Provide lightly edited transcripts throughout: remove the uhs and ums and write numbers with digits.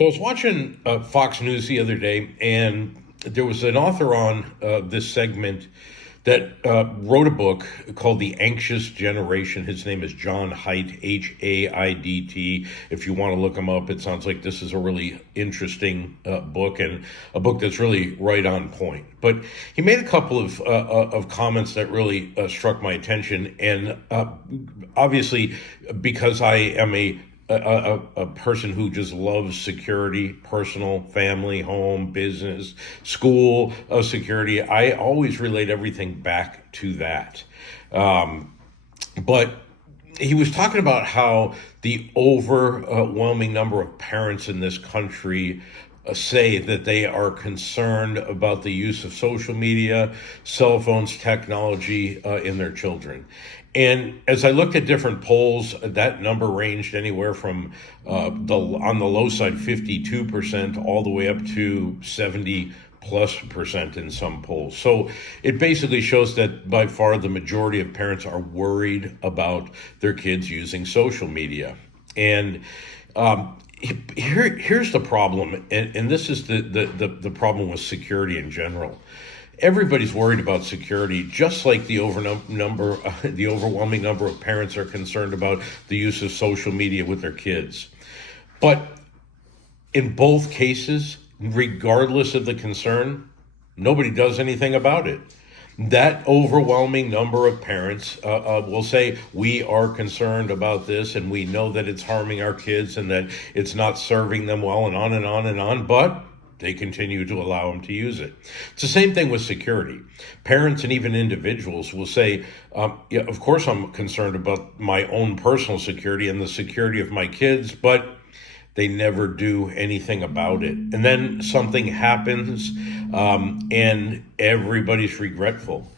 So I was watching Fox News the other day, and there was an author on this segment that wrote a book called The Anxious Generation. His name is John Haidt, Haidt. If you want to look him up, it sounds like this is a really interesting book and a book that's really right on point. But he made a couple of comments that really struck my attention, and obviously, because I am a person who just loves security, personal, family, home, business, school security. I always relate everything back to that. But he was talking about how the overwhelming number of parents in this country say that they are concerned about the use of social media, cell phones, technology in their children. And as I looked at different polls, that number ranged anywhere from on the low side, 52%, all the way up to 70+% in some polls. So it basically shows that by far the majority of parents are worried about their kids using social media. And here's the problem, and this is the problem with security in general. Everybody's worried about security, just like the overwhelming number of parents are concerned about the use of social media with their kids. But in both cases, regardless of the concern, nobody does anything about it. That overwhelming number of parents will say, we are concerned about this, and we know that it's harming our kids and that it's not serving them well, and on and on and on, but they continue to allow them to use it. It's the same thing with security. Parents and even individuals will say, yeah, of course I'm concerned about my own personal security and the security of my kids, but they never do anything about it. And then something happens, and everybody's regretful.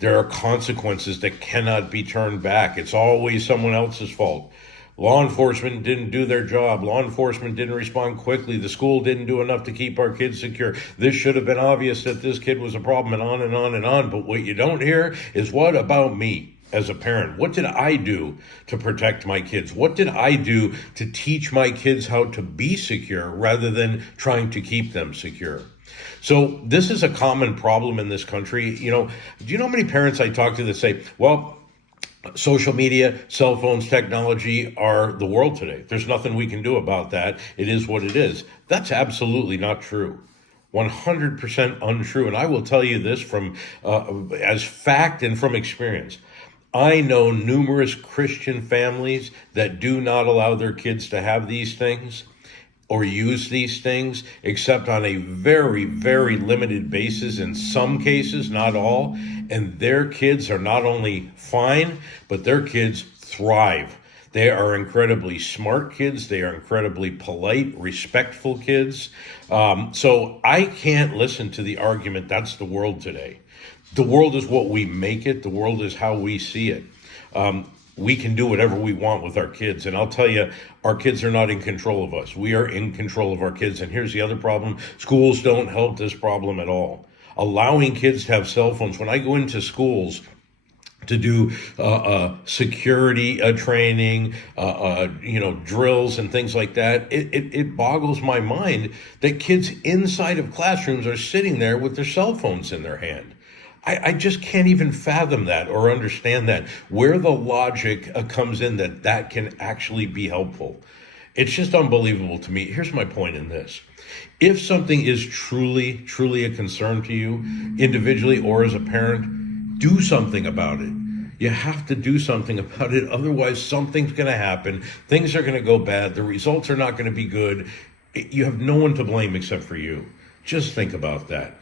There are consequences that cannot be turned back. It's always someone else's fault. Law enforcement didn't do their job. Law enforcement didn't respond quickly. The school didn't do enough to keep our kids secure. This should have been obvious that this kid was a problem, and on and on and on. But what you don't hear is, what about me as a parent? What did I do to protect my kids? What did I do to teach my kids how to be secure rather than trying to keep them secure? So this is a common problem in this country. Do you know how many parents I talk to that say, well, social media, cell phones, technology are the world today. There's nothing we can do about that. It is what it is. That's absolutely not true. 100% untrue. And I will tell you this from as fact and from experience. I know numerous Christian families that do not allow their kids to have these things or use these things, except on a very, very limited basis in some cases, not all. And their kids are not only fine, but their kids thrive. They are incredibly smart kids. They are incredibly polite, respectful kids. So I can't listen to the argument that's the world today. The world is what we make it. The world is how we see it. We can do whatever we want with our kids. And I'll tell you, our kids are not in control of us. We are in control of our kids. And here's the other problem. Schools don't help this problem at all. Allowing kids to have cell phones. When I go into schools to do security training, drills and things like that, it boggles my mind that kids inside of classrooms are sitting there with their cell phones in their hand. I just can't even fathom that or understand that, where the logic comes in that can actually be helpful. It's just unbelievable to me. Here's my point in this. If something is truly, truly a concern to you, individually or as a parent, do something about it. You have to do something about it. Otherwise, something's going to happen. Things are going to go bad. The results are not going to be good. You have no one to blame except for you. Just think about that.